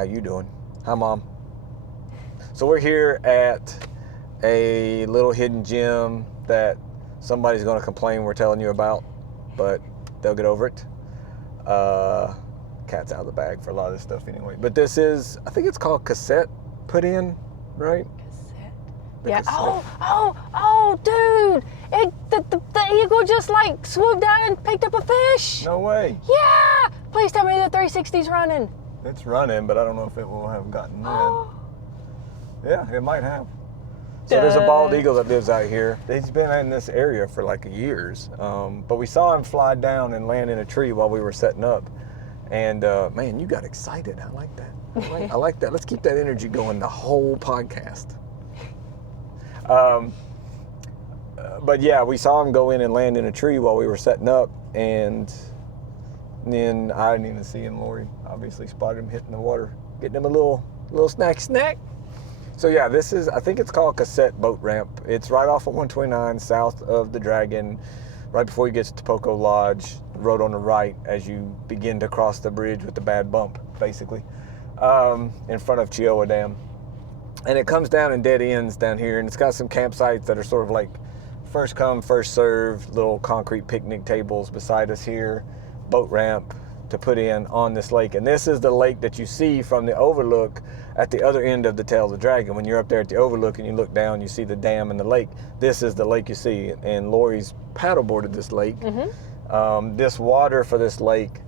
How you doing? Hi, Mom. So we're here at a little hidden gem that somebody's going to complain we're telling you about, but they'll get over it. Cat's out of the bag for a lot of this stuff anyway. But this is, I think it's called cassette put in, right? Cassette? The Yeah. cassette. Oh, dude! The eagle just like swooped down and picked up a fish. No way. Yeah! Please tell me the 360's running. It's running, but I don't know if it will have gotten in. Yeah, it might have. So there's a bald eagle that lives out here. He's been in this area for like years. But we saw him fly down and land in a tree while we were setting up. And man, you got excited. I like that. I like that. Let's keep that energy going the whole podcast. But yeah, we saw him go in and land in a tree while we were setting up. And then I didn't even see him. Lori obviously spotted him hitting the water, getting him a little snack. So yeah, this is, I think it's called Cassette Boat Ramp. It's right off of 129 south of the Dragon, right before you get to Poco Lodge, the road on the right as you begin to cross the bridge with the bad bump, basically, in front of Chiowa Dam. And it comes down in dead ends down here, and it's got some campsites that are sort of like first come, first serve, little concrete picnic tables beside us here, boat ramp to put in on this lake. And this is the lake that you see from the overlook at the other end of the Tail of the Dragon. When you're up there at the overlook and you look down, you see the dam and the lake. This is the lake you see. And Lori's paddleboarded this lake. Mm-hmm. This water for this lake,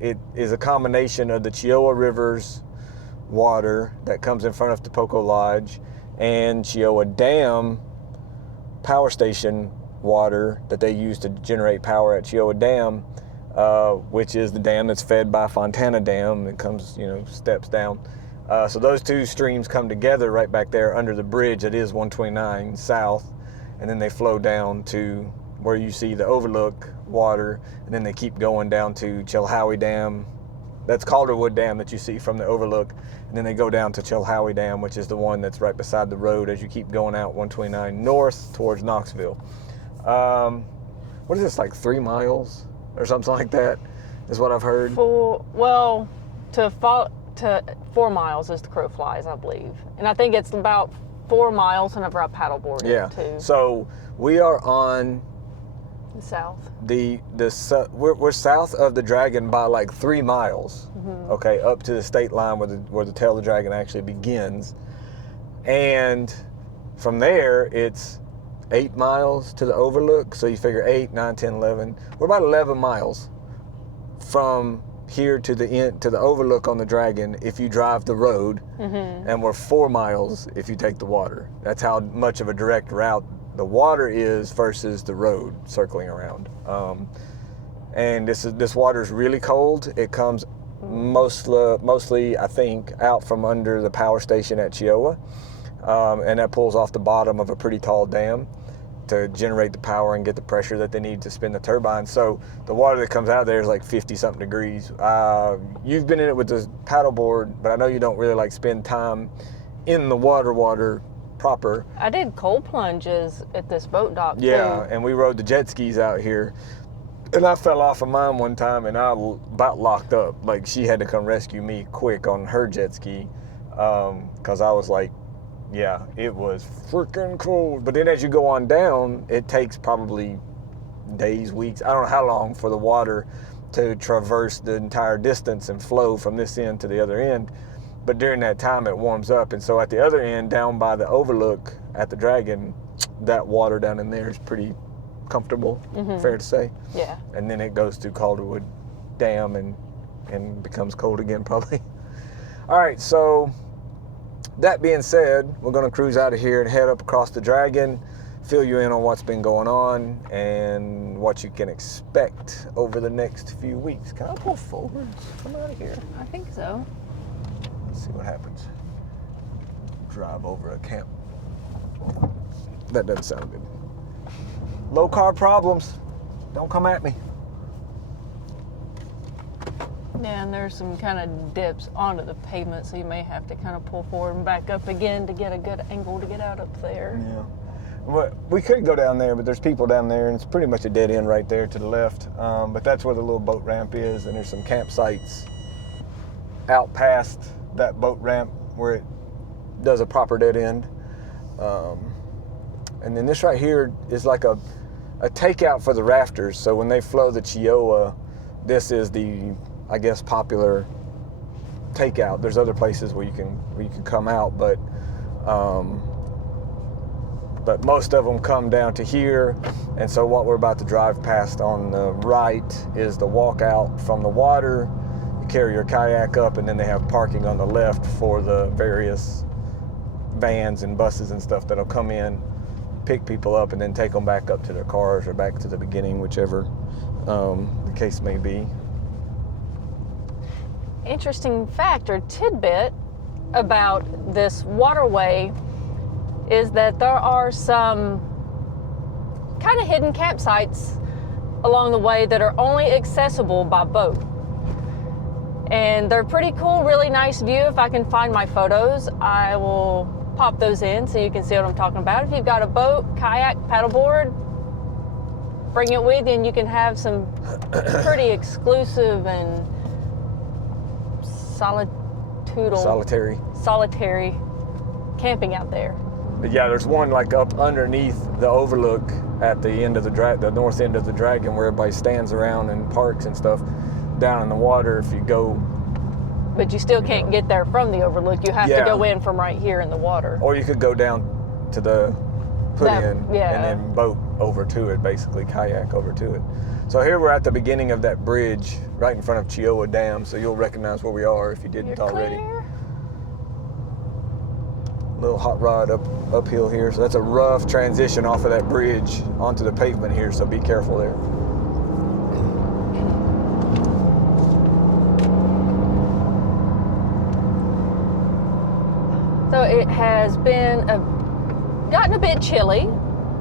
it is a combination of the Chiowa River's water that comes in front of Poco Lodge and Chiowa Dam power station water that they use to generate power at Chiowa Dam, which is the dam that's fed by Fontana Dam. It comes, steps down. So those two streams come together right back there under the bridge that is 129 south, and then they flow down to where you see the overlook water, and then they keep going down to Chilhowie Dam. That's Calderwood Dam that you see from the overlook, and then they go down to Chilhowie Dam, which is the one that's right beside the road as you keep going out 129 north towards Knoxville. What is this, like 3 miles or something like that, is what I've heard? To 4 miles as the crow flies, I believe. And I think it's about 4 miles whenever I paddleboard it, too. So we are on the south. We're south of the Dragon by like 3 miles, okay, up to the state line where the Tail of the Dragon actually begins. And from there, it's 8 miles to the overlook. So you figure 8, 9, 10, 11. We're about 11 miles from here to the end, to the overlook on the Dragon if you drive the road, and we're 4 miles if you take the water. That's how much of a direct route the water is versus the road circling around. And this water is really cold. It comes mostly, I think, out from under the power station at Chiowa, and that pulls off the bottom of a pretty tall dam to generate the power and get the pressure that they need to spin the turbine. So the water that comes out of there is like 50-something degrees. You've been in it with the paddleboard, but I know you don't really like spend time in the water proper. I did cold plunges at this boat dock, Yeah, too. and we rode the jet skis out here. And I fell off of mine one time and I about locked up. Like, she had to come rescue me quick on her jet ski, because I was like, yeah, it was freaking cold. But then as you go on down, it takes probably days, weeks, I don't know how long for the water to traverse the entire distance and flow from this end to the other end. But during that time, it warms up. And so at the other end, down by the overlook at the Dragon, that water down in there is pretty comfortable, fair to say. Yeah. And then it goes to Calderwood Dam and becomes cold again, probably. All right, so that being said, we're going to cruise out of here and head up across the Dragon, fill you in on what's been going on and what you can expect over the next few weeks. Can I pull forward? Come out of here. I think so. Let's see what happens. Drive over a camp. That doesn't sound good. Low carb problems. Don't come at me. Yeah, and there's some kind of dips onto the pavement, so you may have to kind of pull forward and back up again to get a good angle to get out up there. Yeah. Well, we could go down there, but there's people down there, and it's pretty much a dead end right there to the left. But that's where the little boat ramp is, and there's some campsites out past that boat ramp where it does a proper dead end. And then this right here is like a takeout for the rafters. So when they flow the Chioa, this is the, I guess, popular takeout. There's other places where you can come out, but most of them come down to here. And so what we're about to drive past on the right is the walkout from the water. You carry your kayak up, and then they have parking on the left for the various vans and buses and stuff that'll come in, pick people up, and then take them back up to their cars or back to the beginning, whichever the case may be. Interesting fact or tidbit about this waterway is that there are some kind of hidden campsites along the way that are only accessible by boat. And they're pretty cool, really nice view. If I can find my photos, I will pop those in so you can see what I'm talking about. If you've got a boat, kayak, paddleboard, bring it with you, and you can have some pretty exclusive and solitary camping out there. But yeah, there's one like up underneath the overlook at the end of the north end of the Dragon, where everybody stands around and parks and stuff down in the water. If you go, but you still can't get there from the overlook. You have to go in from right here in the water. Or you could go down to the put-in and then boat over to it, basically kayak over to it. So here we're at the beginning of that bridge right in front of Chioa Dam, so you'll recognize where we are if you didn't already. Clear. Little hot rod uphill here, so that's a rough transition off of that bridge onto the pavement here, so be careful there. So it has been gotten a bit chilly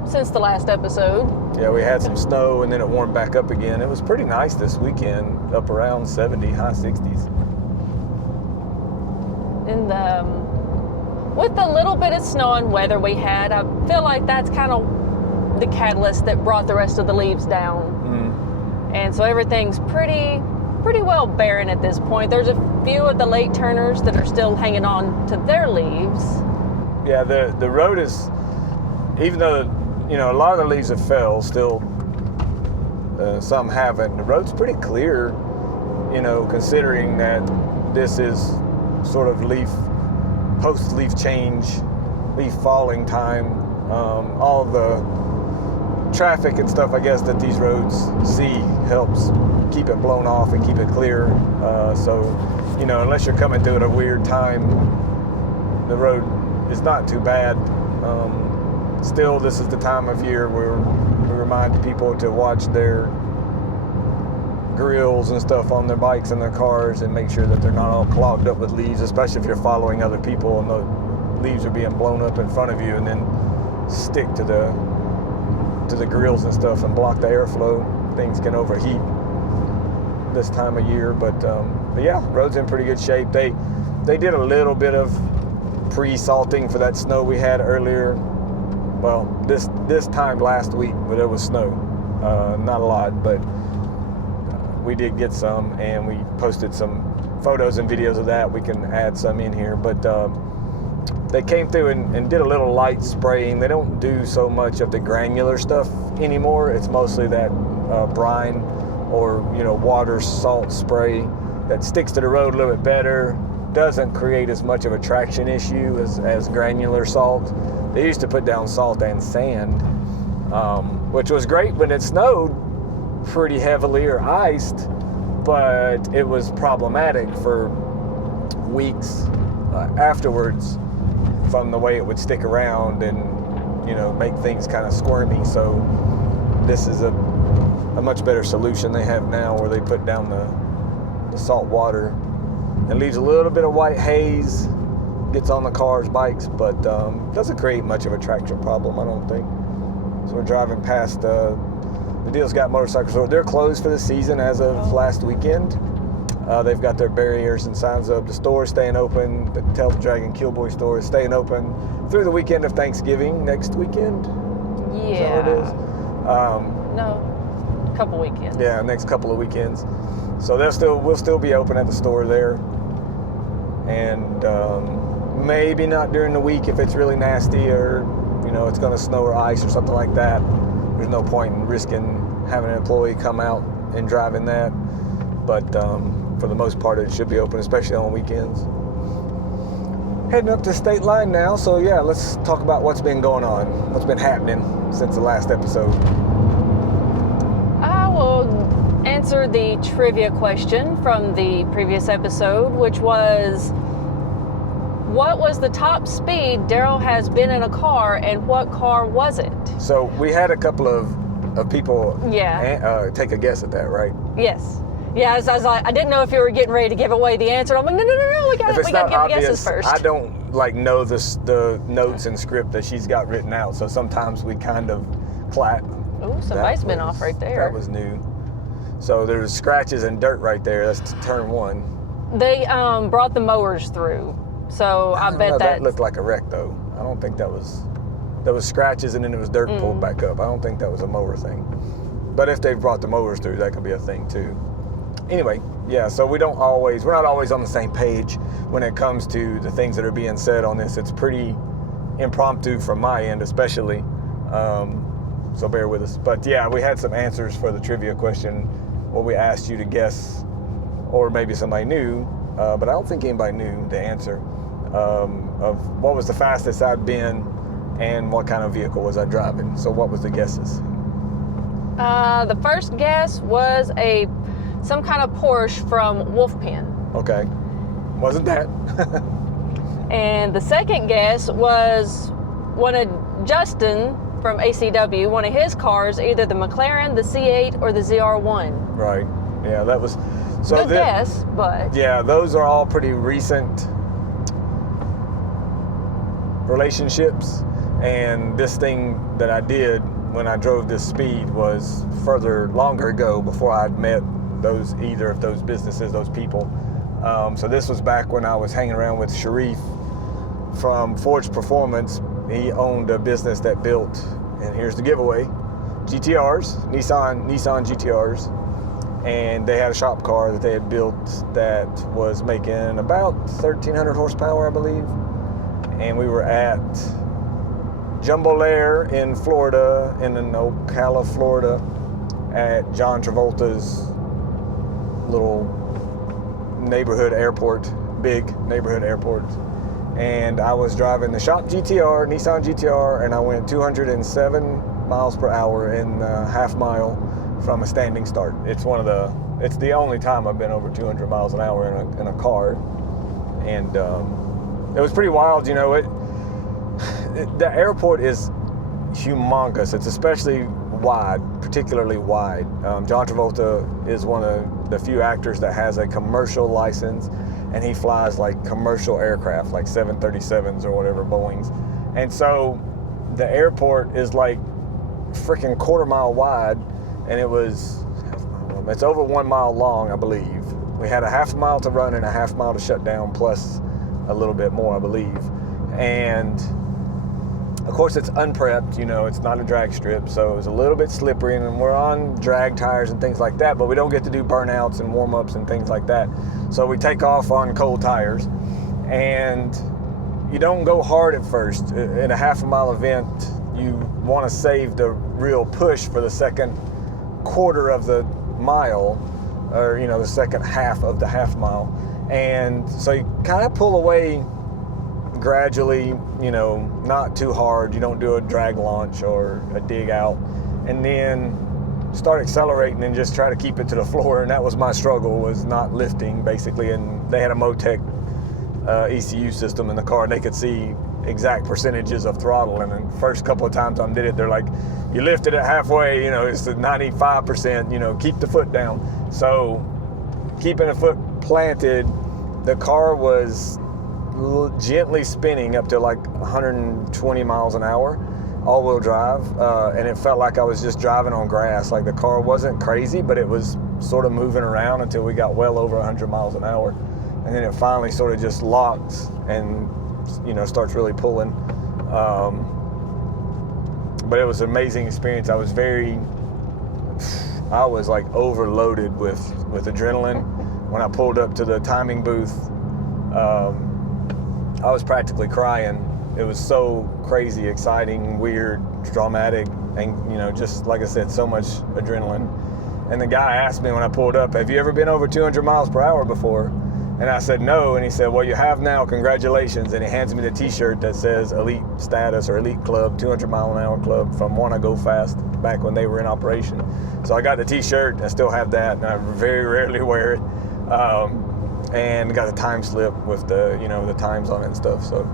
since the last episode. Yeah, we had some snow and then it warmed back up again. It was pretty nice this weekend, up around 70, high 60s. And with the little bit of snow and weather we had, I feel like that's kind of the catalyst that brought the rest of the leaves down. And so everything's pretty well barren at this point. There's a few of the late turners that are still hanging on to their leaves. Yeah, the road is, even though a lot of the leaves have fell, still some haven't. The road's pretty clear, considering that this is sort of post-leaf change, leaf falling time. All of the traffic and stuff, I guess, that these roads see helps keep it blown off and keep it clear. So, unless you're coming through at a weird time, the road is not too bad. Still, this is the time of year where we remind people to watch their grills and stuff on their bikes and their cars and make sure that they're not all clogged up with leaves, especially if you're following other people and the leaves are being blown up in front of you and then stick to the grills and stuff and block the airflow. Things can overheat this time of year, but yeah, road's in pretty good shape. They did a little bit of pre-salting for that snow we had earlier. Well, this time last week where there was snow, not a lot, but we did get some, and we posted some photos and videos of that. We can add some in here, but they came through and did a little light spraying. They don't do so much of the granular stuff anymore. It's mostly that brine or water salt spray that sticks to the road a little bit better, doesn't create as much of a traction issue as granular salt. They used to put down salt and sand, which was great when it snowed pretty heavily or iced, but it was problematic for weeks afterwards from the way it would stick around and make things kind of squirmy. So this is a much better solution they have now, where they put down the salt water. It leaves a little bit of white haze, gets on the cars, bikes, but doesn't create much of a traction problem, I don't think. So we're driving past the Deal's Got Motorcycle Store. They're closed for the season as of last weekend. They've got their barriers and signs up. The store is staying open. The Tell the Dragon Killboy store is staying open through the weekend of Thanksgiving next weekend. Yeah. Is that what it is? No, a couple weekends. Yeah, next couple of weekends. So we'll still be open at the store there. and maybe not during the week if it's really nasty or it's going to snow or ice or something like that. There's no point in risking having an employee come out and driving that. But for the most part, it should be open, especially on weekends. Heading up to state line now, so yeah, let's talk about what's been going on, what's been happening since the last episode. I will answer the trivia question from the previous episode, which was, what was the top speed Daryl has been in a car, and what car was it? So we had a couple of people take a guess at that, right? Yes. Yeah, I was like, I didn't know if you were getting ready to give away the answer. I'm like, no, we got to give the guesses first. I don't know the notes and script that she's got written out, so sometimes we kind of clap. Ooh, somebody's been off right there. That was new. So there's scratches and dirt right there. That's turn one. They brought the mowers through, so I bet that looked like a wreck though. I don't think there was scratches and then it was dirt pulled back up. I don't think that was a mower thing. But if they brought the mowers through, that could be a thing too. Anyway, yeah, so we're not always on the same page when it comes to the things that are being said on this. It's pretty impromptu from my end, especially. So bear with us. But yeah, we had some answers for the trivia question where we asked you to guess, or maybe somebody knew, but I don't think anybody knew the answer of what was the fastest I'd been and what kind of vehicle was I driving. So what was the guesses? The first guess was some kind of Porsche from Wolfpen. Okay. Wasn't that. And the second guess was one of Justin from ACW, one of his cars, either the McLaren, the C8, or the ZR1. Right. Yeah, that was... So good guess, but... Yeah, those are all pretty recent relationships. And this thing that I did when I drove this speed was longer ago, before I'd met either of those businesses, those people. So this was back when I was hanging around with Sharif from Forged Performance. He owned a business that built, and here's the giveaway, GTRs, Nissan GTRs. And they had a shop car that they had built that was making about 1,300 horsepower, I believe. And we were at Jumbo Lair in Florida, in Ocala, Florida, at John Travolta's little neighborhood airport, big neighborhood airport. And I was driving the shop GTR, Nissan GTR, and I went 207 miles per hour in a half mile from a standing start. It's the only time I've been over 200 miles an hour in a car. And it was pretty wild, the airport is humongous. It's especially wide, particularly wide. John Travolta is one of the few actors that has a commercial license, and he flies like commercial aircraft, like 737s or whatever, Boeings. And so the airport is like freaking quarter mile wide, and it's over 1 mile long, I believe. We had a half mile to run and a half mile to shut down, plus a little bit more, I believe. And of course, it's unprepped, it's not a drag strip, so it was a little bit slippery, and we're on drag tires and things like that, but we don't get to do burnouts and warm-ups and things like that. So we take off on cold tires, and you don't go hard at first. In a half a mile event, you want to save the real push for the second quarter of the mile, or, the second half of the half mile. And so you kind of pull away gradually, not too hard. You don't do a drag launch or a dig out, and then start accelerating and just try to keep it to the floor. And that was my struggle, was not lifting, basically. And they had a Motec ECU system in the car, and they could see exact percentages of throttle. And the first couple of times I did it, they're like, you lifted it halfway, it's at 95%, keep the foot down. So keeping the foot planted, the car was gently spinning up to like 120 miles an hour, all-wheel drive, and it felt like I was just driving on grass. Like the car wasn't crazy, but it was sort of moving around until we got well over 100 miles an hour, and then it finally sort of just locks and starts really pulling. But it was an amazing experience. I was like overloaded with adrenaline when I pulled up to the timing booth. I was practically crying. It was so crazy, exciting, weird, dramatic, and just like I said, so much adrenaline. And the guy asked me when I pulled up, "Have you ever been over 200 miles per hour before?" And I said no, and he said, "Well, you have now, congratulations." And he hands me the t-shirt that says Elite Status or Elite Club, 200 mile an hour club from Wanna Go Fast, back when they were in operation. So I got the t-shirt, I still have that, and I very rarely wear it. And got a time slip with the, the times on it and stuff. So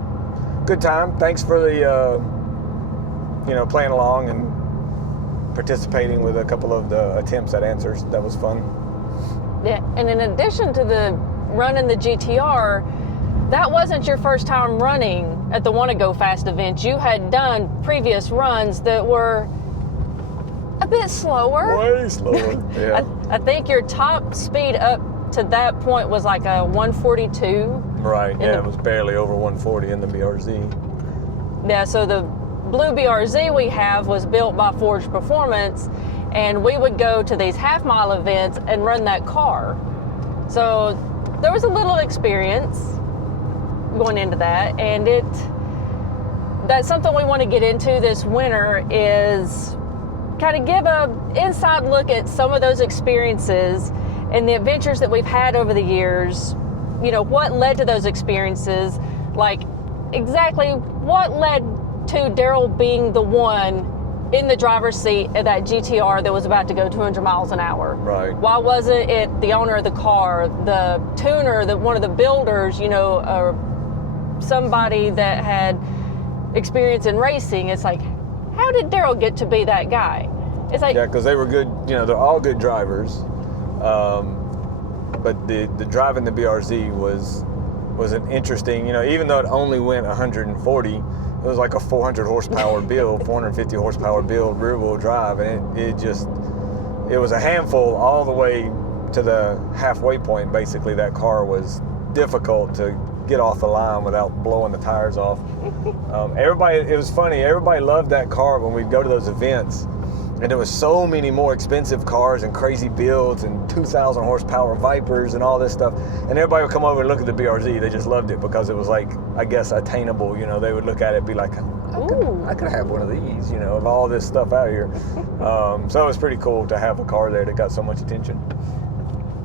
good time. Thanks for the, playing along and participating with a couple of the attempts at answers. That was fun. Yeah, and in addition to the running the GTR, that wasn't your first time running at the Wanna Go Fast event. You had done previous runs that were a bit slower. Way slower, yeah. I think your top speed up to that point was like a 142. Right, yeah, it was barely over 140 in the BRZ. Yeah, so the blue BRZ we have was built by Forged Performance, and we would go to these half-mile events and run that car. So there was a little experience going into that, and that's something we want to get into this winter, is kind of give a inside look at some of those experiences and the adventures that we've had over the years. What led to those experiences, like exactly what led to Daryl being the one in the driver's seat of that GTR that was about to go 200 miles an hour. Right. Why wasn't it the owner of the car, the tuner, one of the builders, or somebody that had experience in racing? It's like, how did Daryl get to be that guy? It's like, yeah, because they were good, they're all good drivers. But the driving the BRZ was an interesting, even though it only went 140, it was like a 400 horsepower build, 450 horsepower build, rear wheel drive, and it was a handful all the way to the halfway point. Basically, that car was difficult to get off the line without blowing the tires off. It was funny, everybody loved that car when we'd go to those events. And there was so many more expensive cars and crazy builds and 2,000 horsepower Vipers and all this stuff. And everybody would come over and look at the BRZ. They just loved it because it was like, I guess, attainable. They would look at it and be like, I could have one of these, of all this stuff out here. So it was pretty cool to have a car there that got so much attention.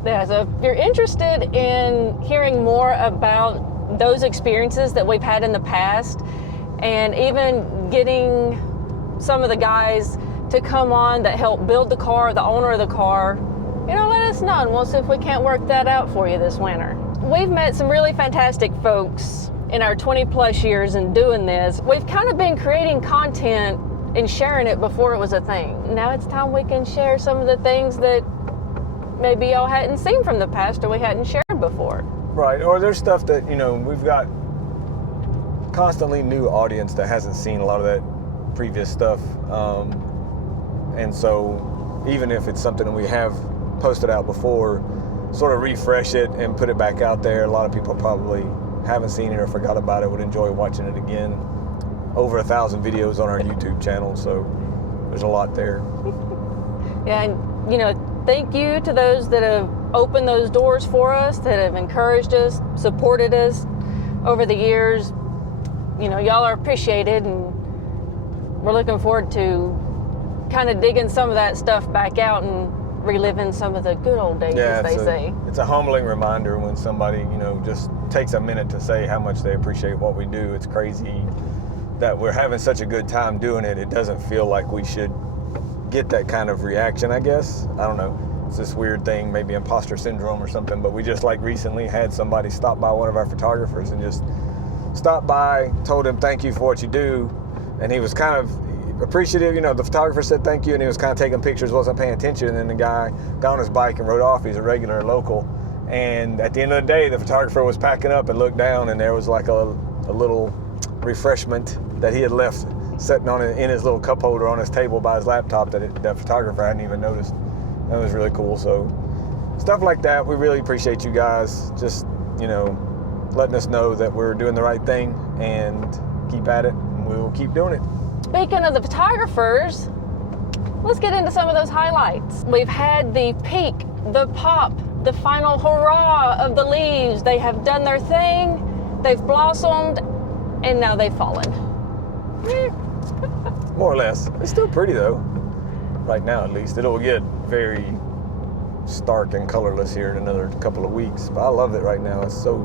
Yeah, so if you're interested in hearing more about those experiences that we've had in the past, and even getting some of the guys to come on that helped build the car, the owner of the car, let us know, and we'll see if we can't work that out for you this winter. We've met some really fantastic folks in our 20 plus years in doing this. We've kind of been creating content and sharing it before it was a thing. Now it's time we can share some of the things that maybe y'all hadn't seen from the past or we hadn't shared before. Right, or there's stuff that, we've got constantly new audience that hasn't seen a lot of that previous stuff. And so even if it's something that we have posted out before, sort of refresh it and put it back out there. A lot of people probably haven't seen it or forgot about it, would enjoy watching it again. Over 1,000 videos on our YouTube channel, so there's a lot there. Yeah, and thank you to those that have opened those doors for us, that have encouraged us, supported us over the years. Y'all are appreciated, and we're looking forward to kind of digging some of that stuff back out and reliving some of the good old days, as they say. It's a humbling reminder when somebody, just takes a minute to say how much they appreciate what we do. It's crazy that we're having such a good time doing it. It doesn't feel like we should get that kind of reaction, I guess. I don't know. It's this weird thing, maybe imposter syndrome or something, but we just recently had somebody stop by, one of our photographers, and just stopped by, told him thank you for what you do, and he was kind of appreciative. The photographer said thank you, and he was kind of taking pictures, wasn't paying attention, and then the guy got on his bike and rode off. He's a regular local, and at the end of the day, the photographer was packing up and looked down, and there was like a little refreshment that he had left sitting in his little cup holder on his table by his laptop that photographer hadn't even noticed. That was really cool. So stuff like that, we really appreciate you guys just letting us know that we're doing the right thing, and keep at it, and we will keep doing it. Speaking of the photographers, let's get into some of those highlights. We've had the peak, the pop, the final hurrah of the leaves. They have done their thing, they've blossomed, and now they've fallen. More or less. It's still pretty though. Right now at least. It'll get very stark and colorless here in another couple of weeks. But I love it right now. It's so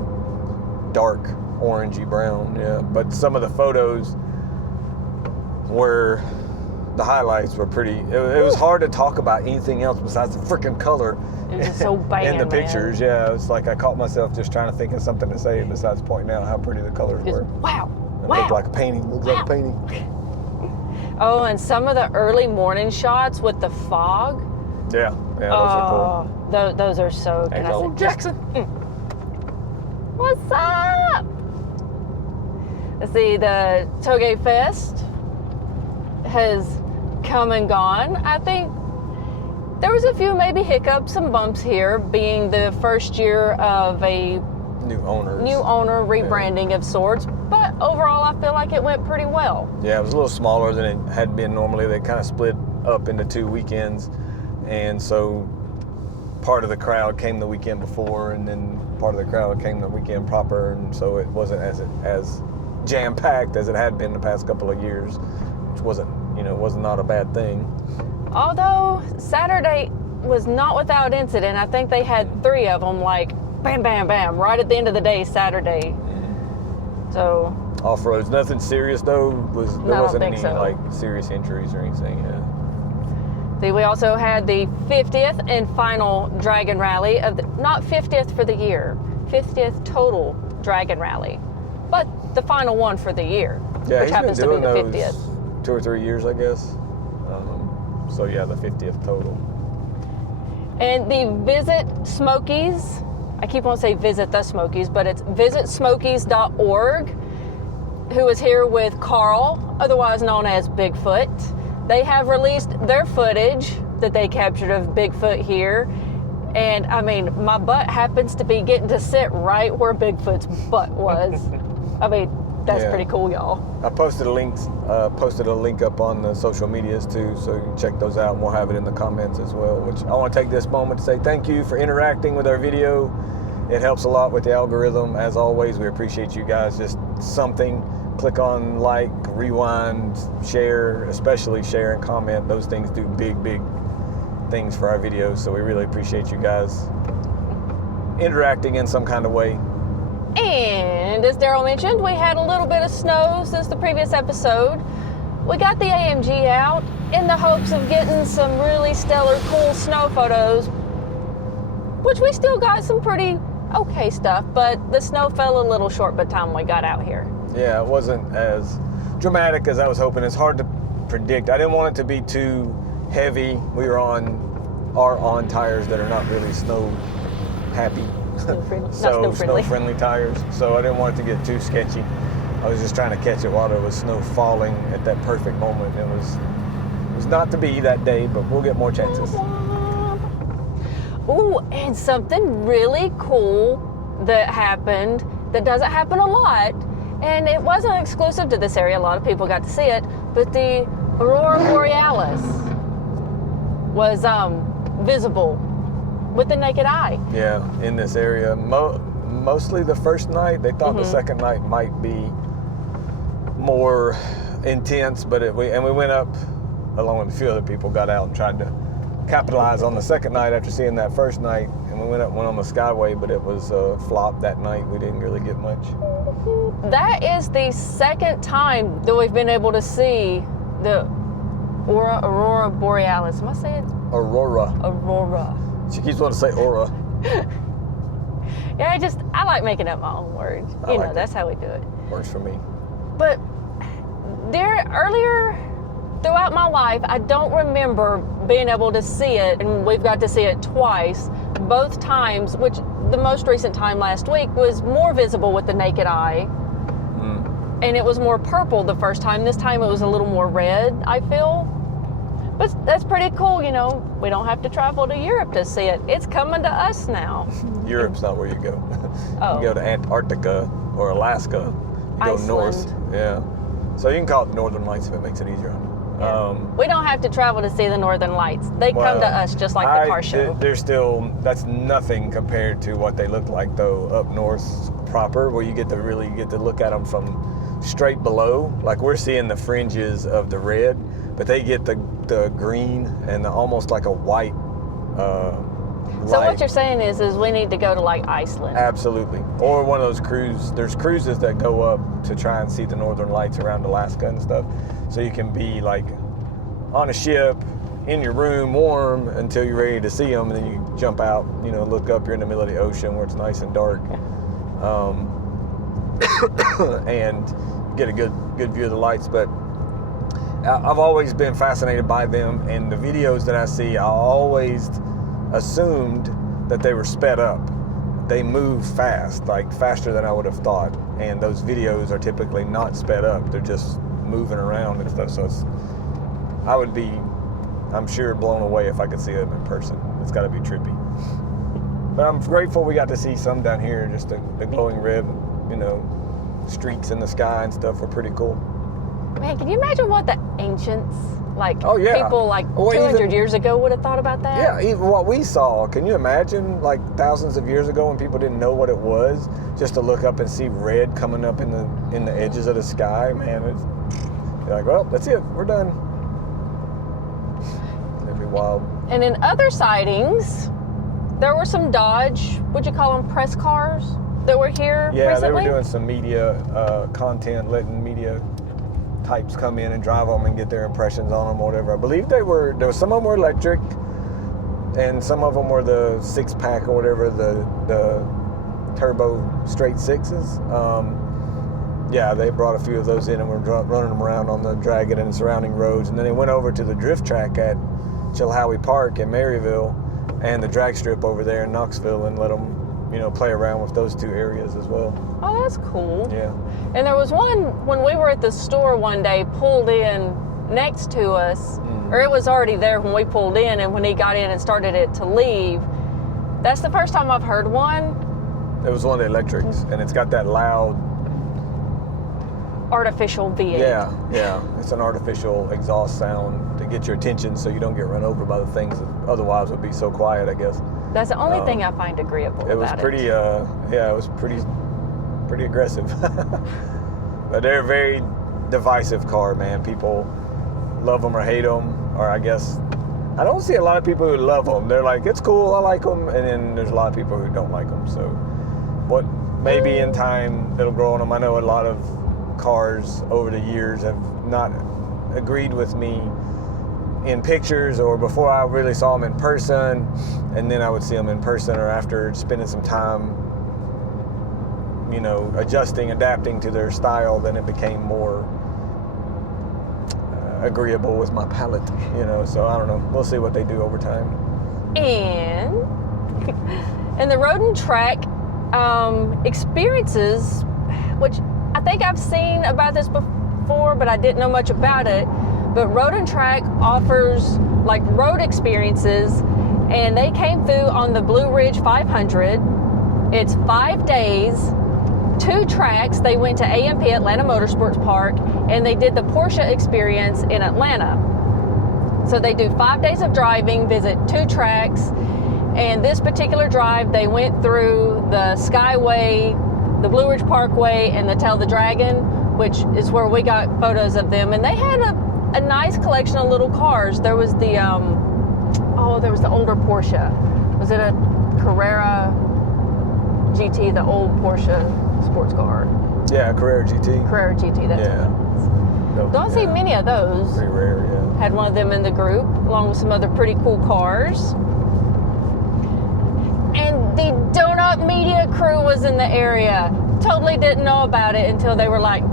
dark, orangey brown, yeah. But some of the photos were, the highlights were pretty, it was hard to talk about anything else besides the freaking color. It was just so banging, in the pictures, man. Yeah. It's like I caught myself just trying to think of something to say besides pointing out how pretty the colors Just, were. wow. It Wow. looked like a painting. Looks like a painting. Oh, and some of the early morning shots with the fog. Yeah, those are cool. Those are so. Hey, Can I say, old Jackson. What's up? Let's see, the Toge Fest has come and gone. I think there was a few maybe hiccups, some bumps here, being the first year of a New owners. new owner rebranding of sorts. But overall, I feel like it went pretty well. Yeah, it was a little smaller than it had been normally. They kind of split up into 2 weekends, and so part of the crowd came the weekend before, and then part of the crowd came the weekend proper, and so it wasn't as jam-packed as it had been the past couple of years, which wasn't not a bad thing. Although Saturday was not without incident. I think they had 3 of them, like bam, bam, bam, right at the end of the day, Saturday. So Off-roads, nothing serious though. There I don't wasn't think any so. like serious injuries or anything. Yeah. see, we also had the 50th and final Dragon Rally of the, not 50th for the year, 50th total Dragon Rally, but the final one for the year, Yeah, which he's happens been to be doing the those 50th. 2 or 3 years, I guess. So yeah, the 50th total. And the Visit Smokies, I keep on saying Visit the Smokies, but it's visitsmokies.org, who is here with Carl, otherwise known as Bigfoot. They have released their footage that they captured of Bigfoot here. And I mean, my butt happens to be getting to sit right where Bigfoot's butt was. I mean, that's Yeah. pretty cool, y'all. I posted a link up on the social medias too, so you can check those out, and we'll have it in the comments as well. Which I want to take this moment to say thank you for interacting with our video. It helps a lot with the algorithm. As always, we appreciate you guys. Just something, click on like, rewind, share, especially share and comment. Those things do big things for our videos, so we really appreciate you guys interacting in some kind of way. And as Daryl mentioned, we had a little bit of snow since the previous episode. We got the AMG out in the hopes of getting some really stellar, cool snow photos, which we still got some pretty okay stuff, but the snow fell a little short by the time we got out here. Yeah, it wasn't as dramatic as I was hoping. It's hard to predict. I didn't want it to be too heavy. We were on tires that are not really snow happy. So snow-friendly tires. So I didn't want it to get too sketchy. I was just trying to catch it while there was snow falling at that perfect moment. It was not to be that day, but we'll get more chances. Ooh, and something really cool that happened that doesn't happen a lot, and it wasn't exclusive to this area. A lot of people got to see it, but the Aurora Borealis was visible with the naked eye. Yeah, in this area. Mostly the first night. They thought the second night might be more intense, but we went up along with a few other people, got out and tried to capitalize on the second night after seeing that first night, and we went on the Skyway, but it was flop that night. We didn't really get much. That is the second time that we've been able to see the Aurora Borealis. Am I saying Aurora. Aurora? She keeps wanting to say aura. Yeah, I like making up my own words. I like That's how we do it. Works for me. But earlier throughout my life, I don't remember being able to see it, and we've got to see it twice. Both times, which the most recent time last week was more visible with the naked eye. And it was more purple the first time. This time it was a little more red, I feel. But that's pretty cool, We don't have to travel to Europe to see it. It's coming to us now. Europe's not where you go. Oh. You go to Antarctica or Alaska. You go Iceland. north. Yeah. So you can call it Northern Lights if it makes it easier on you. We don't have to travel to see the Northern Lights. They come to us just like the car show. They're still, that's nothing compared to what they look like though up north proper, where you get to really get to look at them from straight below. Like we're seeing the fringes of the red, but they get the green and almost like a white So what you're saying is we need to go to like Iceland. Absolutely. Or one of those there's cruises that go up to try and see the Northern Lights around Alaska and stuff. So you can be like on a ship, in your room, warm, until you're ready to see them, and then you jump out, look up, you're in the middle of the ocean where it's nice and dark. And get a good view of the lights. But I've always been fascinated by them, and the videos that I see, I always assumed that they were sped up. They move fast, like faster than I would have thought. And those videos are typically not sped up. They're just moving around and stuff. So I would be, I'm sure, blown away if I could see them in person. It's got to be trippy. But I'm grateful we got to see some down here. Just the glowing red, streaks in the sky and stuff were pretty cool. Man, can you imagine what the ancients, people 200 years ago would have thought about that? Yeah, even what we saw. Can you imagine, like thousands of years ago when people didn't know what it was, just to look up and see red coming up in the edges of the sky? Man, you're like, well, that's it. We're done. It'd be wild. And in other sightings, there were some Dodge, what'd you call them, press cars that were here recently? Yeah, they were doing some media content, letting media types come in and drive them and get their impressions on them or whatever. I believe there was some of them were electric, and some of them were the 6-pack or whatever, the turbo straight sixes. Yeah, they brought a few of those in and were running them around on the Dragon and surrounding roads. And then they went over to the drift track at Chilhowie Park in Maryville and the drag strip over there in Knoxville and let them, play around with those two areas as well. Oh, that's cool. Yeah. And there was one when we were at the store one day pulled in next to us, or it was already there when we pulled in, and when he got in and started it to leave. That's the first time I've heard one. It was one of the electrics, and it's got that loud artificial V8. Yeah. It's an artificial exhaust sound to get your attention so you don't get run over by the things that otherwise would be so quiet, I guess. That's the only thing I find agreeable about it. It was pretty, it was pretty aggressive. But they're a very divisive car, man. People love them or hate them, or I guess, I don't see a lot of people who love them. They're like, it's cool, I like them, and then there's a lot of people who don't like them. So maybe in time it'll grow on them. I know a lot of cars over the years have not agreed with me in pictures or before I really saw them in person, and then I would see them in person or after spending some time adjusting, adapting to their style, then it became more agreeable with my palate, so I don't know, we'll see what they do over time. And the road and track experiences, which I think I've seen about this before, but I didn't know much about it. But Road and Track offers like road experiences, and they came through on the Blue Ridge 500. It's 5 days, 2 tracks. They went to AMP, Atlanta Motorsports Park, and they did the Porsche experience in Atlanta. So they do 5 days of driving, visit 2 tracks, and this particular drive, they went through the Skyway, the Blue Ridge Parkway, and the Tail of the Dragon, which is where we got photos of them. And they had a nice collection of little cars. There was the older Porsche. Was it a Carrera GT, the old Porsche sports car? Yeah, Carrera GT. Carrera GT, that's what it is. Don't see many of those. Pretty rare, yeah. Had one of them in the group, along with some other pretty cool cars. And the Donut Media crew was in the area. Totally didn't know about it until they were like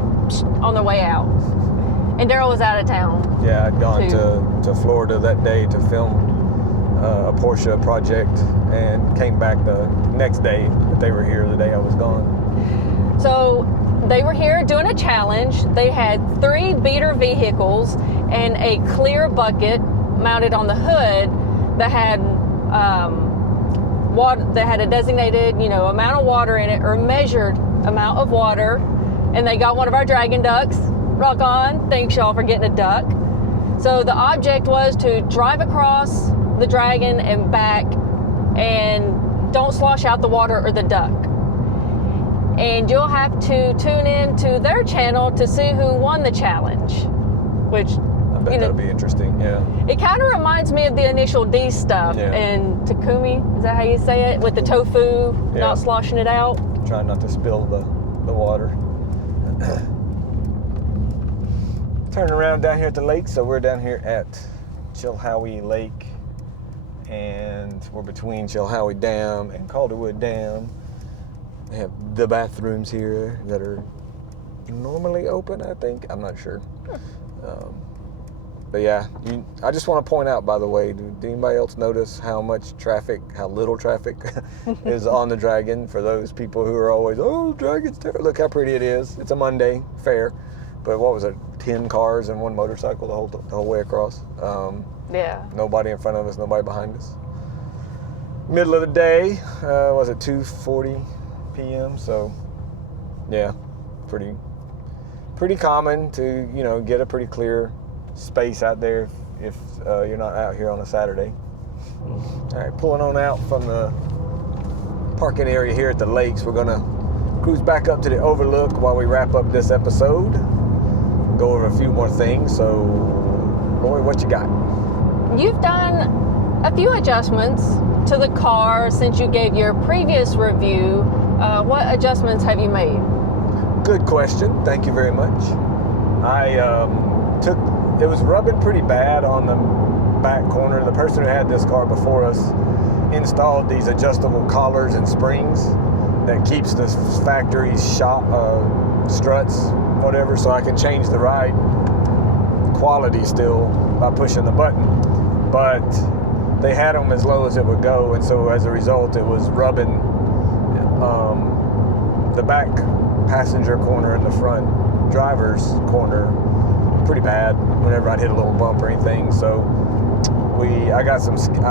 on their way out. And Daryl was out of town. Yeah, I'd gone to Florida that day to film a Porsche project and came back the next day, but they were here the day I was gone. So they were here doing a challenge. They had 3 beater vehicles and a clear bucket mounted on the hood that had water, that had a designated, amount of water in it, or measured amount of water. And they got one of our dragon ducks. Rock on. Thanks y'all for getting a duck. So the object was to drive across the Dragon and back, and don't slosh out the water or the duck. And you'll have to tune in to their channel to see who won the challenge, which I bet that'll be interesting. Yeah. it kind of reminds me of the Initial D stuff in Takumi. Is that how you say it? With the tofu, not sloshing it out. Trying not to spill the water. Turning around down here at the lake. So we're down here at Chilhowie Lake, and we're between Chilhowie Dam and Calderwood Dam. They have the bathrooms here that are normally open, I think. I'm not sure. But yeah, I just want to point out, by the way, did anybody else notice how little traffic is on the Dragon? For those people who are always, oh, Dragon's terrible. Look how pretty it is. It's a Monday fair. But what was it, 10 cars and one motorcycle the whole way across? Yeah. Nobody in front of us, nobody behind us. Middle of the day, was it 2:40 p.m.? So, yeah, pretty common to, get a pretty clear space out there if you're not out here on a Saturday. All right, pulling on out from the parking area here at the lakes. We're gonna cruise back up to the overlook while we wrap up this episode. Go over a few more things. So, Lori, what you got? You've done a few adjustments to the car since you gave your previous review. What adjustments have you made? Good question. Thank you very much. It was rubbing pretty bad on the back corner. The person who had this car before us installed these adjustable collars and springs that keeps the factory struts, whatever, so I can change the ride quality still by pushing the button. But they had them as low as it would go, and so as a result, it was rubbing the back passenger corner and the front driver's corner pretty bad whenever I'd hit a little bump or anything. So I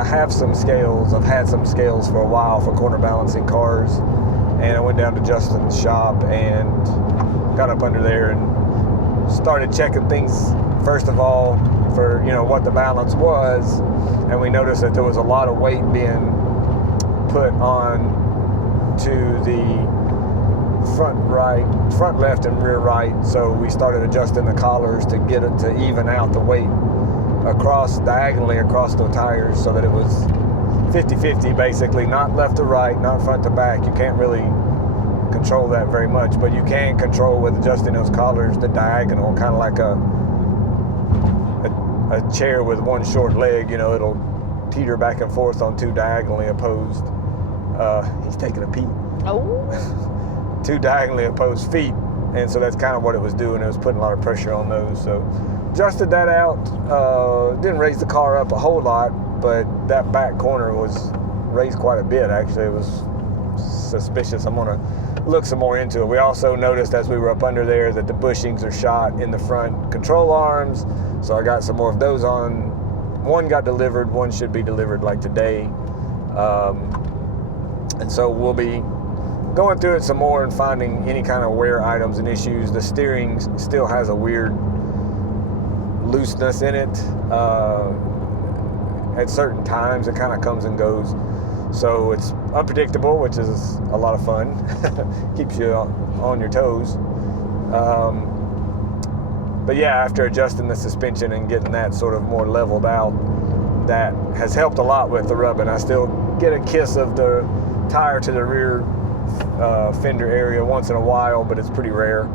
have some scales. I've had some scales for a while for corner balancing cars, and I went down to Justin's shop and got up under there and started checking things first of all for what the balance was, and we noticed that there was a lot of weight being put on to the front left and rear right. So we started adjusting the collars to get it to even out the weight diagonally across the tires, so that it was 50-50 basically, not left to right, not front to back. You can't really control that very much, but you can control with adjusting those collars the diagonal, kind of like a chair with one short leg. It'll teeter back and forth on two diagonally opposed. He's taking a pee. Oh. Two diagonally opposed feet, and so that's kind of what it was doing. It was putting a lot of pressure on those. So adjusted that out. Didn't raise the car up a whole lot, but that back corner was raised quite a bit. Actually, it was suspicious. I'm gonna look some more into it. We also noticed as we were up under there that the bushings are shot in the front control arms, so I got some more of those on. One got delivered, one should be delivered like today, and so we'll be going through it some more and finding any kind of wear items and issues. The steering still has a weird looseness in it. At certain times it kind of comes and goes, so it's unpredictable, which is a lot of fun. Keeps you on your toes. But yeah, after adjusting the suspension and getting that sort of more leveled out, that has helped a lot with the rubbing. I still get a kiss of the tire to the rear fender area once in a while, but it's pretty rare,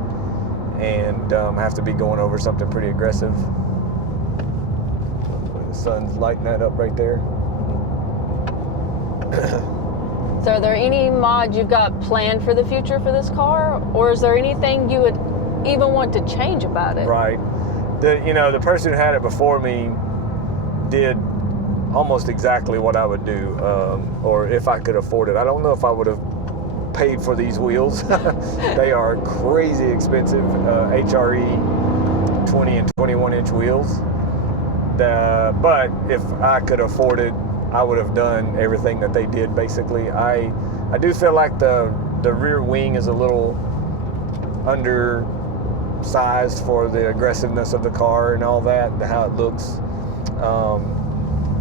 and have to be going over something pretty aggressive. The sun's lighting that up right there. So are there any mods you've got planned for the future for this car, or is there anything you would even want to change about it? Right. The person who had it before me did almost exactly what I would do, or if I could afford it. I don't know if I would have paid for these wheels. They are crazy expensive, HRE 20 and 21 inch wheels. But if I could afford it, I would have done everything that they did basically. I do feel like the rear wing is a little sized for the aggressiveness of the car and all that, and how it looks.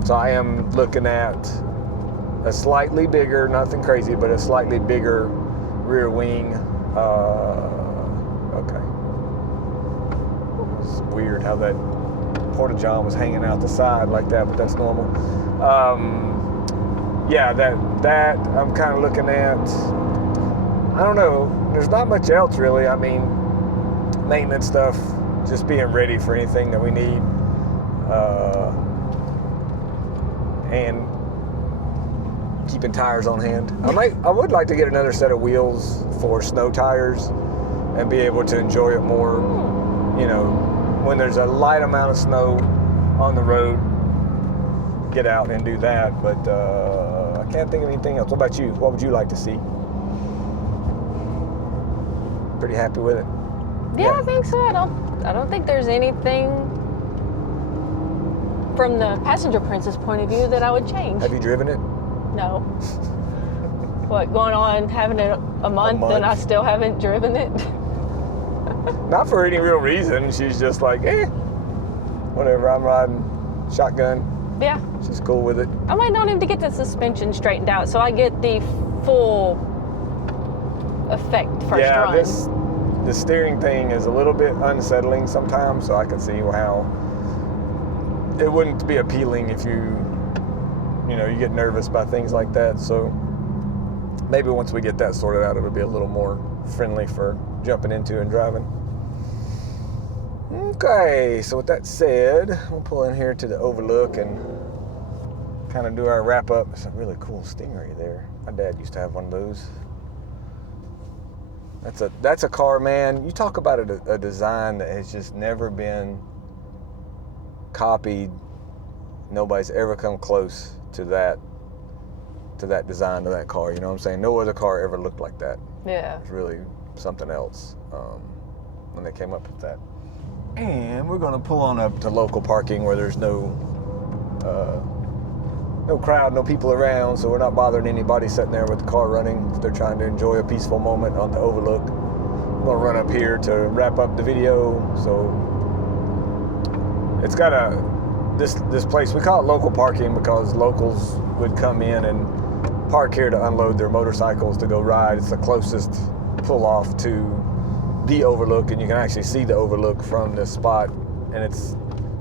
So I am looking at a slightly bigger, nothing crazy, but a slightly bigger rear wing. Okay. It's weird how that Porta-John was hanging out the side like that, but that's normal. Yeah, that I'm kind of looking at. I don't know. There's not much else really. I mean, maintenance stuff, just being ready for anything that we need, and keeping tires on hand. I would like to get another set of wheels for snow tires and be able to enjoy it more. You know, when there's a light amount of snow on the road, get out and do that. But I can't think of anything else. What about you? What would you like to see? Pretty happy with it? Yeah, I think so. I don't think there's anything from the passenger princess point of view that I would change. Have you driven it? No. What, going on having it a month and I still haven't driven it? Not for any real reason. She's just like, whatever, I'm riding shotgun. Yeah. She's cool with it. I'm waiting on him to get the suspension straightened out so I get the full effect first run. The steering thing is a little bit unsettling sometimes, so I can see how it wouldn't be appealing if you get nervous by things like that. So maybe once we get that sorted out, it'll be a little more friendly for jumping into and driving. Okay, so with that said, we'll pull in here to the overlook and kind of do our wrap up. It's a really cool Stingray there. My dad used to have one of those. That's a car, man. You talk about a design that has just never been copied. Nobody's ever come close to that design of that car. You know what I'm saying? No other car ever looked like that. Yeah. It's really something else when they came up with that. And we're gonna pull on up to local parking where there's no crowd, no people around, so we're not bothering anybody sitting there with the car running. If they're trying to enjoy a peaceful moment on the overlook. I'm gonna run up here to wrap up the video. So it's got this place, we call it local parking because locals would come in and park here to unload their motorcycles to go ride. It's the closest pull off to the overlook, and you can actually see the overlook from this spot, and it's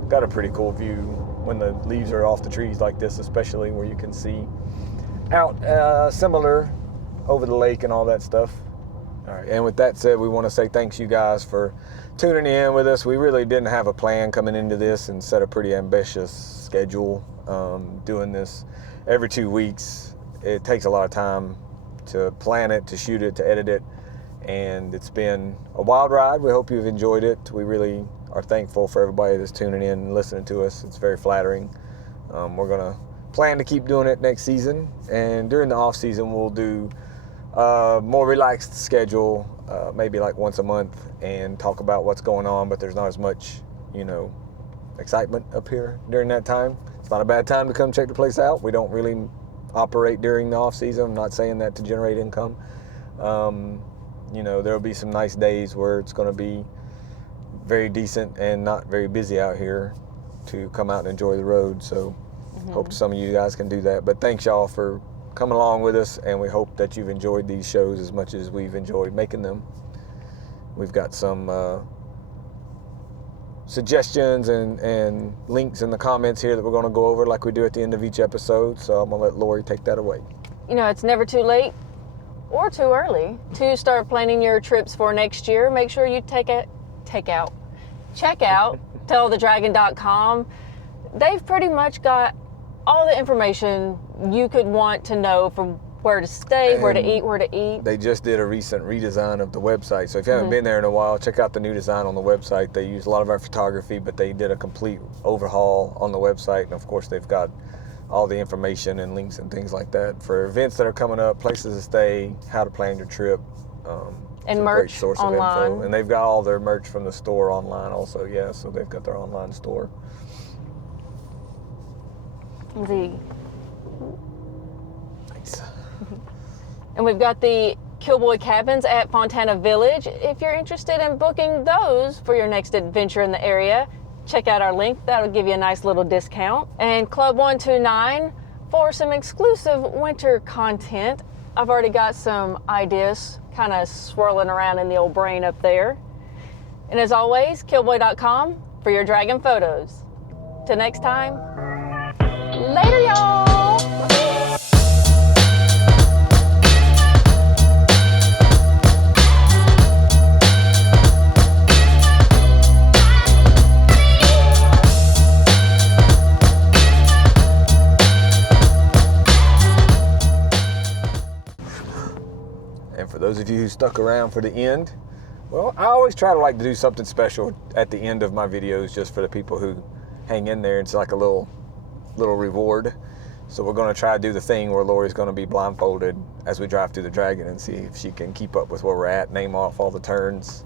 got a pretty cool view when the leaves are off the trees like this, especially where you can see out similar over the lake and all that stuff. All right, and with that said, we want to say thanks you guys for tuning in with us. We really didn't have a plan coming into this and set a pretty ambitious schedule. Doing this every 2 weeks, it takes a lot of time to plan it, to shoot it, to edit it, and it's been a wild ride. We hope you've enjoyed it. We really are thankful for everybody that's tuning in and listening to us. It's very flattering. We're gonna plan to keep doing it next season, and during the off season we'll do more relaxed schedule, maybe like once a month, and talk about what's going on, but there's not as much excitement up here during that time. It's not a bad time to come check the place out. We don't really operate during the off season. I'm not saying that to generate income. There'll be some nice days where it's going to be very decent and not very busy out here to come out and enjoy the road. So hope some of you guys can do that. But thanks y'all for coming along with us, and we hope that you've enjoyed these shows as much as we've enjoyed making them. We've got some suggestions and links in the comments here that we're going to go over like we do at the end of each episode. So I'm going to let Lori take that away. It's never too late or too early to start planning your trips for next year. Make sure you check out tellthedragon.com. They've pretty much got all the information you could want to know, from where to stay, where to eat. They just did a recent redesign of the website. So if you haven't been there in a while, check out the new design on the website. They use a lot of our photography, but they did a complete overhaul on the website. And of course, they've got all the information and links and things like that for events that are coming up, places to stay, how to plan your trip. And merch online. Info. And they've got all their merch from the store online also, yeah. So they've got their online store. Nice. And we've got the Killboy cabins at Fontana Village. If you're interested in booking those for your next adventure in the area, check out our link. That'll give you a nice little discount. And Club 129 for some exclusive winter content. I've already got some ideas kind of swirling around in the old brain up there. And as always, killboy.com for your dragon photos. Till next time, later y'all! And for those of you who stuck around for the end, well, I always try to like to do something special at the end of my videos just for the people who hang in there. It's like a little reward. So we're going to try to do the thing where Lori's going to be blindfolded as we drive through the Dragon and see if she can keep up with where we're at, name off all the turns.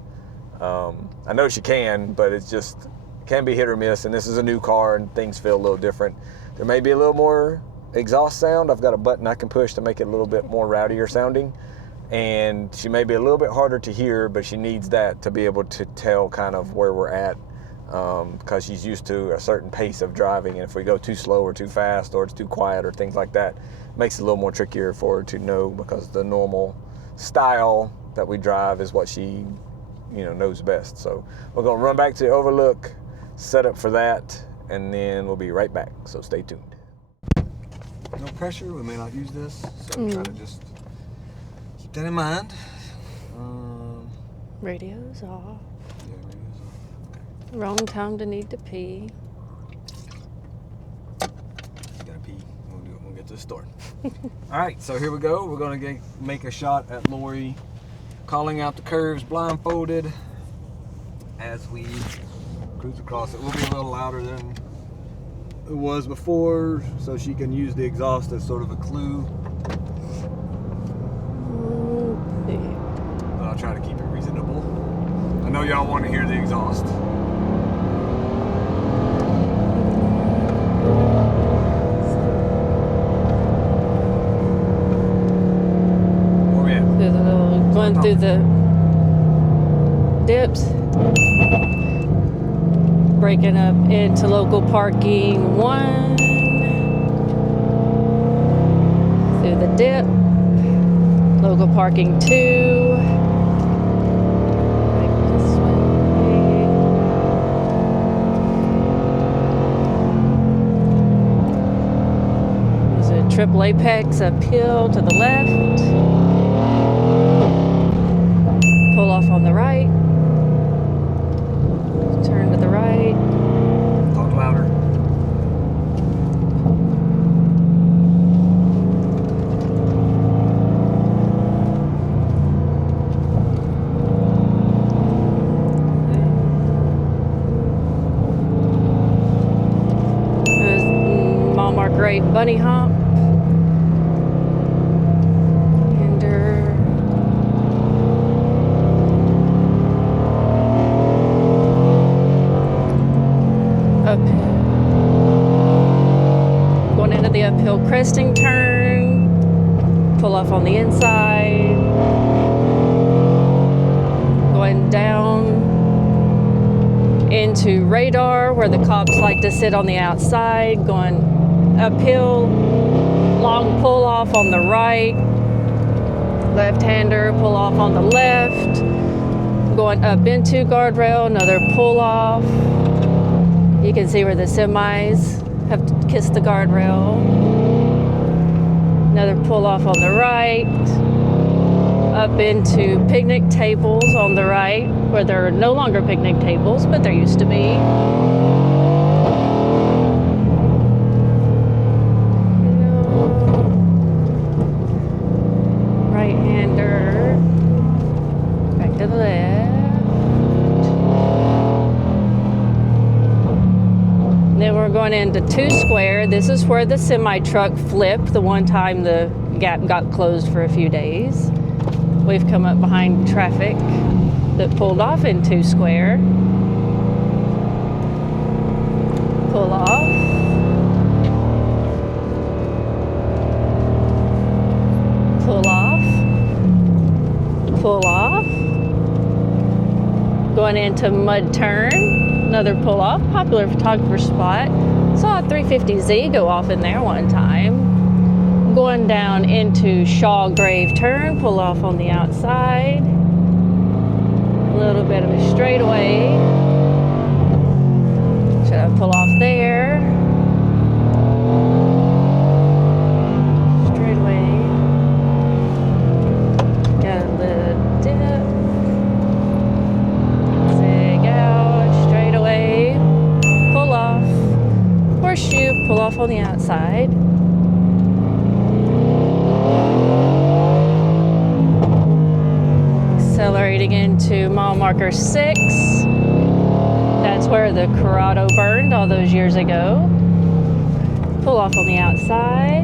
I know she can, but it's just can be hit or miss. And this is a new car and things feel a little different. There may be a little more exhaust sound. I've got a button I can push to make it a little bit more rowdier sounding. And she may be a little bit harder to hear, but she needs that to be able to tell kind of where we're at, because she's used to a certain pace of driving. And if we go too slow or too fast or it's too quiet or things like that, it makes it a little more trickier for her to know, because the normal style that we drive is what she, knows best. So we're going to run back to the overlook, set up for that, and then we'll be right back. So stay tuned. No pressure. We may not use this, so try to just keep that in mind. Radio's off. Yeah, radio's off. Okay. Wrong time to need to pee. Gotta pee. We'll do it when we get to the store. All right, so here we go. We're gonna make a shot at Lori calling out the curves blindfolded as we cruise across. It will be a little louder than it was before, so she can use the exhaust as sort of a clue. But I'll try to keep it reasonable. I know y'all want to hear the exhaust. Where we at? Going through the dips. Breaking up into local parking 1. Through the dip. Local parking 2. Right this way. There's a triple apex uphill to the left. Pull off on the right. Turn to the right. Talk louder. Great bunny hop. And uphill. Going into the uphill cresting turn. Pull off on the inside. Going down into radar where the cops like to sit on the outside. Going uphill, long pull off on the right, left-hander, pull off on the left, going up into guardrail, another pull off. You can see where the semis have kissed the guardrail. Another pull off on the right, up into picnic tables on the right, where there are no longer picnic tables, but there used to be. To the left. Then we're going into 2 square. This is where the semi truck flipped the one time the gap got closed for a few days. We've come up behind traffic that pulled off in 2 square. Pull off. Pull off. Going into Mud Turn, another pull off, popular photographer spot. Saw a 350Z go off in there one time. Going down into Shaw Grave Turn, pull off on the outside. A little bit of a straightaway. Should I pull off there? Straightaway. Got a little dip. Zig out, straightaway. Pull off. Horseshoe, pull off on the outside. Accelerating into mile marker 6. That's where the Corrado burned all those years ago. Pull off on the outside.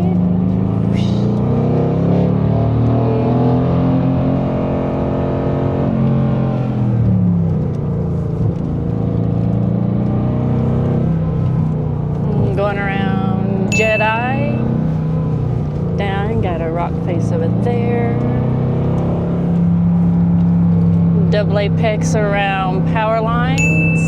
Going around Jedi. Down, got a rock face over there. Double apex around power lines.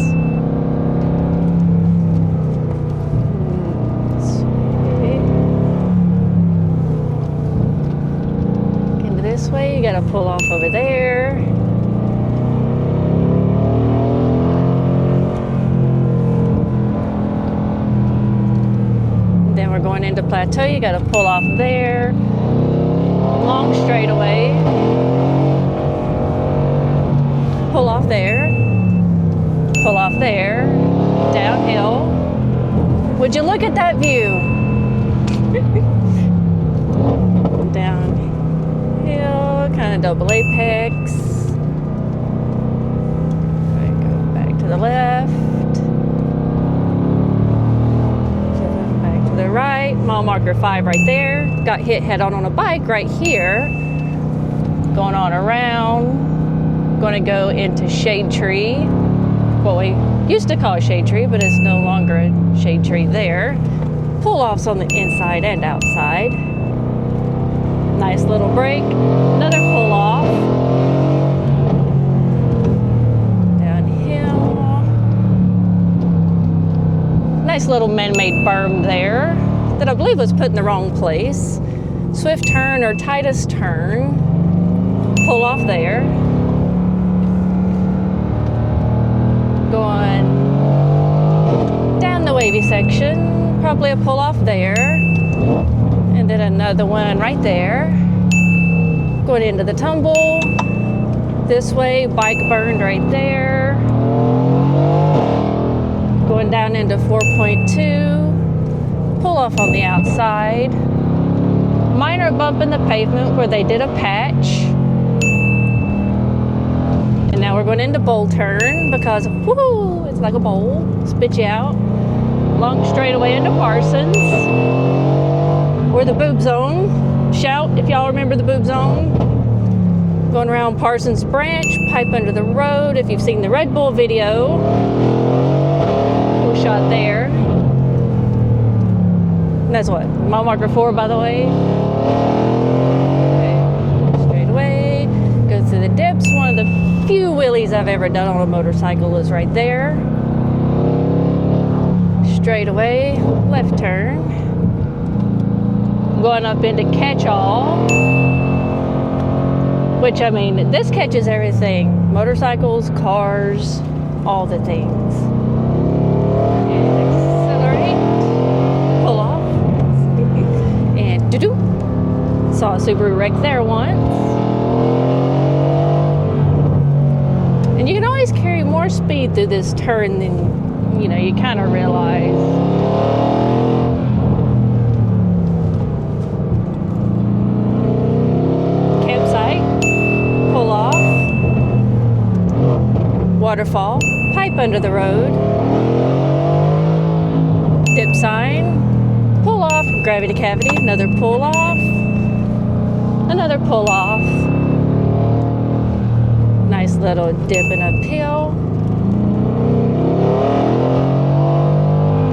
Into this way, you gotta pull off over there. Then we're going into plateau, you gotta pull off there. Long straightaway. Pull off there, pull off there, downhill. Would you look at that view? Downhill, kind of double apex. Go back to the left. Back to the right, mile marker 5 right there. Got hit head on a bike right here. Going on around. Going to go into Shade Tree, what we used to call Shade Tree, but it's no longer a shade tree there. Pull-offs on the inside and outside. Nice little break. Another pull-off. Downhill. Nice little man-made berm there that I believe was put in the wrong place. Swift turn or tightest turn. Pull off there. Going down the wavy section, probably a pull off there, and then another one right there. Going into the tumble, this way, bike burned right there. Going down into 4.2, pull off on the outside. Minor bump in the pavement where they did a patch. And now we're going into bowl turn because, woohoo, it's like a bowl, spit you out. Long straightaway into Parsons, or the boob zone. Shout if y'all remember the boob zone. Going around Parsons Branch, pipe under the road. If you've seen the Red Bull video, cool shot there. And that's what, mile marker 4, by the way. Okay. Straight away, go through the dips. One of the few wheelies I've ever done on a motorcycle is right there. Straight away, left turn. Going up into Catch-All, which, I mean, this catches everything. Motorcycles, cars, all the things. And accelerate, pull off, and doo-doo. Saw a Subaru wreck there once. And you can always carry more speed through this turn than, you know, you kind of realize. Campsite, pull off, waterfall, pipe under the road, dip sign, pull off, gravity cavity, another pull off, another pull off. Nice little dip and uphill.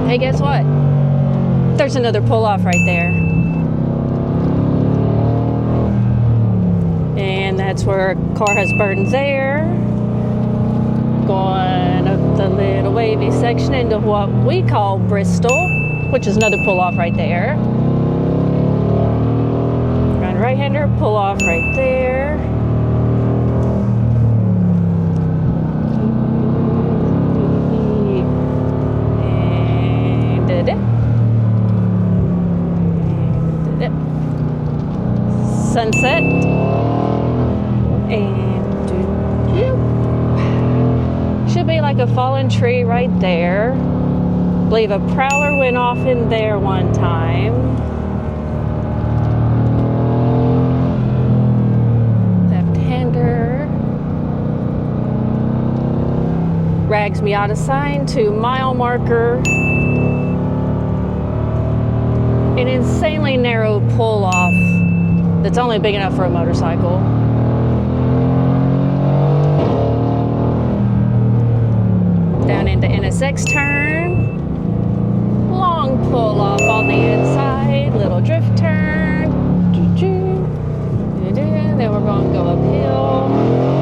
Hey, guess what? There's another pull off right there. And that's where a car has burned there. Going up the little wavy section into what we call Bristol, which is another pull off right there. Right-hander, pull off right there. And did it. And did it. Sunset. And should be like a fallen tree right there. Believe a prowler went off in there one time. Rags me out a sign to mile marker. An insanely narrow pull off that's only big enough for a motorcycle. Down into NSX turn. Long pull off on the inside. Little drift turn. Then we're going to go uphill.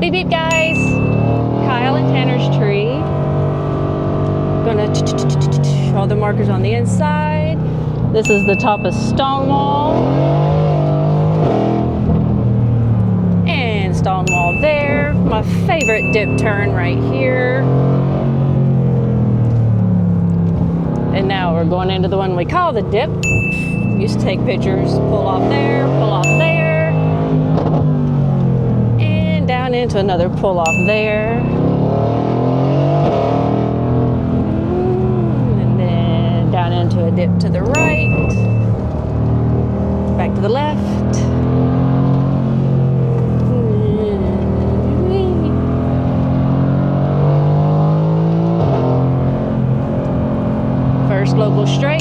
Beep beep guys, Kyle and Tanner's tree. Gonna all the markers on the inside. This is the top of Stonewall. And Stonewall there. My favorite dip turn right here. And now we're going into the one we call the dip. Used to take pictures, pull off there, pull off there. Down into another pull off there. And then down into a dip to the right. Back to the left. First local straight.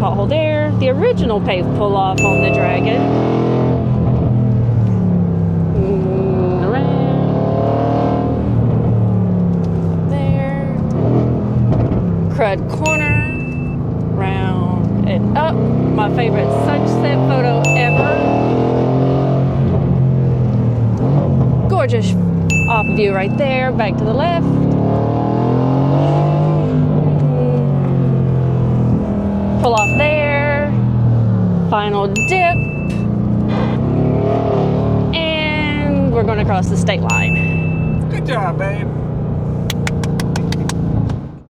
Pothole there. The original paved pull off on the Dragon. Around there. Crud corner. Round and up. My favorite sunset photo ever. Gorgeous off view right there. Back to the left. Pull off there, final dip, and we're going to cross the state line. Good job, babe.